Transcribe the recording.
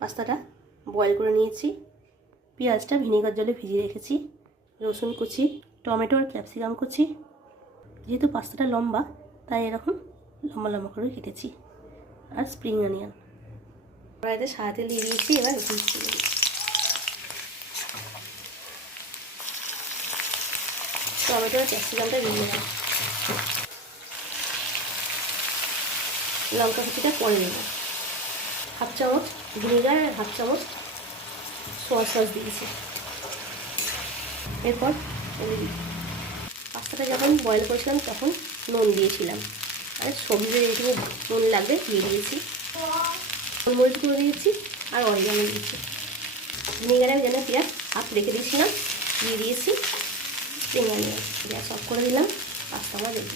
পাস্তাটা বয়েল করে নিয়েছি। পেঁয়াজটা ভিনেগার জলে ভিজিয়ে রেখেছি। রসুন কুচি, টমেটো আর ক্যাপসিকাম কুচি। যেহেতু পাস্তাটা লম্বা তাই এরকম লম্বা লম্বা করে কেটেছি। আর স্প্রিং অনিয়ন কড়াইতে সাদা তেল দিয়ে দিয়েছি। এবার রসুন কুচি দিয়ে দিই। টমেটো আর ক্যাপসিকামটা দিয়ে দিলাম। লঙ্কা কুচিটা পরে দেব। হাফ চামচ ভিনেগার আর হাফ চামচ সোয়া সস দিয়েছি। এরপর পাস্তাটা যখন বয়েল করেছিলাম তখন নুন দিয়েছিলাম। আর সবজিতে যেটুকু নুন লাগবে দিয়ে দিয়েছি। গোলমরিচ গুঁড়ো দিয়েছি আর অরিগানো দিয়েছি। ভিনেগারে যেন পেঁয়াজ হাফ রেখে দিয়েছিলাম দিয়ে দিয়েছি স্প্রিং অনিয়ন। গ্যাস অফ করে দিলাম। পাস্তা আমার রেডি।